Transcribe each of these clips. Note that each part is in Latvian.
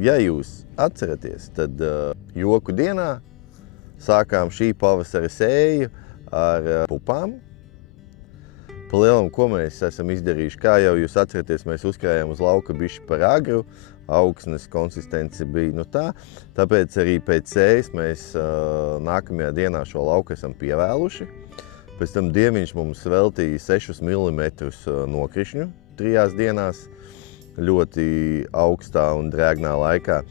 Ja jūs atceraties, tad joku dienā sākām šī pavasara sēju ar pupām. Pa lielam, ko mēs esam izdarījuši, kā jau jūs atceraties, mēs uzkrājām uz lauka bišķi par agru, augsnes konsistence bija tā, tāpēc arī pēc sējas mēs nākamajā dienā šo lauku esam pievēluši. Pēc tam Dieviņš mums veltīja 6 mm nokrišņu 3 dienās, ļoti augstā un drēgnā laikā.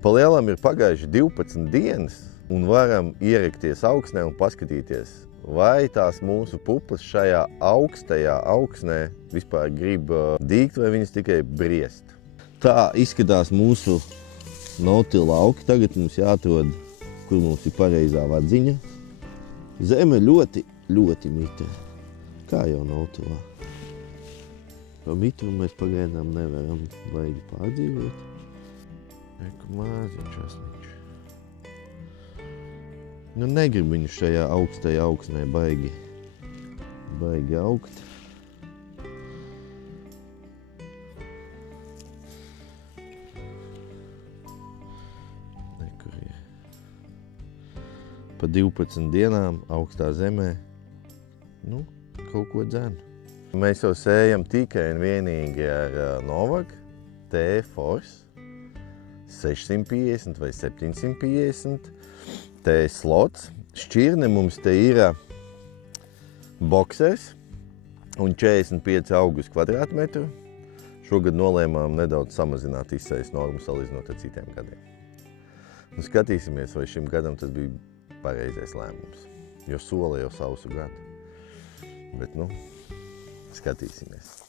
Pa lielam ir pagājuši 12 dienas un varam ierekties augsnē un paskatīties, vai tās mūsu pupas šajā augstajā augsnē vispār grib dīgt, vai viņas tikai briest. Tā izskatās mūsu no-till lauki. Tagad mums jāatrod, kur mums ir pareizā vadziņa. Zeme ļoti, ļoti mitra. Kā jau no-tillā. Pa mitrumu mēs pagaidām nevaram baigi pārdzīvot. Eku māziņš asniņš. Negrib viņu šajā augstajā augsnē baigi augt. Nekur ir. Pa 12 dienām augstā zemē, kaut ko dzen. Mēs jau sējam tikai un vienīgi ar Novag T-Force 650 vai 750. Te ir slots. Šķirne mums te ir boksers un 45 augu uz kvadrātmetru. Šogad nolēmām nedaudz samazināt izsejas normu salīdzinot ar citiem gadiem. Skatīsimies, vai šim gadam tas bija pareizais lēmums, jo sola jau sausu gadu. Bet, skatīsimies.